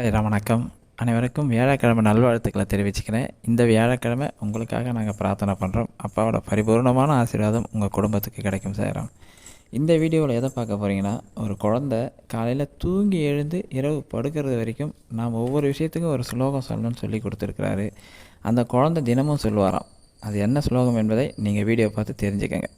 சாய்ராம் வணக்கம். அனைவருக்கும் வியாழக்கிழமை நல்வாழ்த்துக்களை தெரிவிச்சுக்கிறேன். இந்த வியாழக்கிழமை உங்களுக்காக நாங்கள் பிரார்த்தனை பண்ணுறோம் அப்பாவோட பரிபூர்ணமான ஆசீர்வாதம் உங்கள் குடும்பத்துக்கு கிடைக்கும் சாய்ராம் இந்த வீடியோவில் எதை பார்க்க போகிறீங்கன்னா ஒரு குழந்த காலையில் தூங்கி எழுந்து இரவு படுக்கிறது வரைக்கும் நாம் ஒவ்வொரு விஷயத்துக்கும் ஒரு ஸ்லோகம் சொல்லணும்னு சொல்லி கொடுத்துருக்குறாரு. அந்த குழந்தை தினமும் சொல்லுவாராம். அது என்ன ஸ்லோகம் என்பதை நீங்கள் வீடியோ பார்த்து தெரிஞ்சுக்கங்க.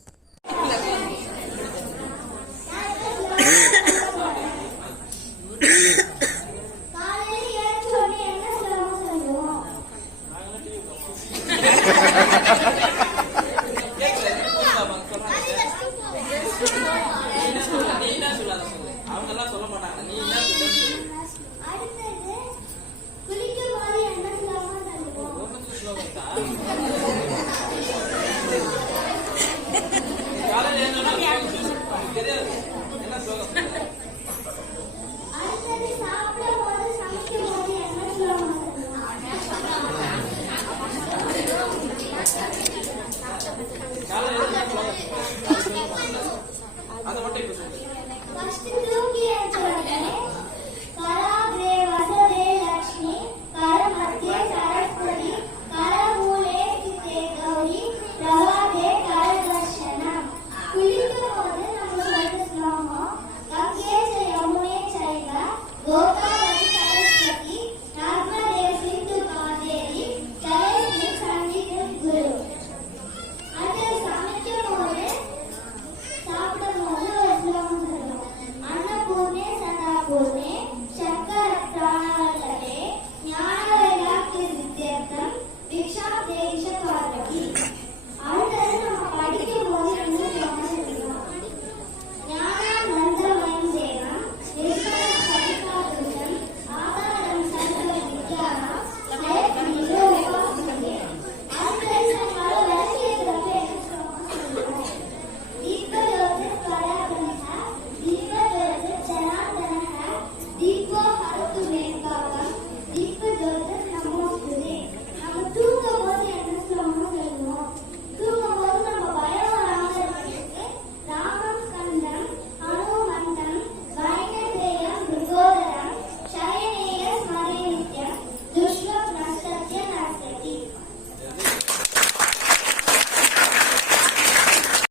சொல்லுவோம் அடுத்தது சாப்பிடும் Opa!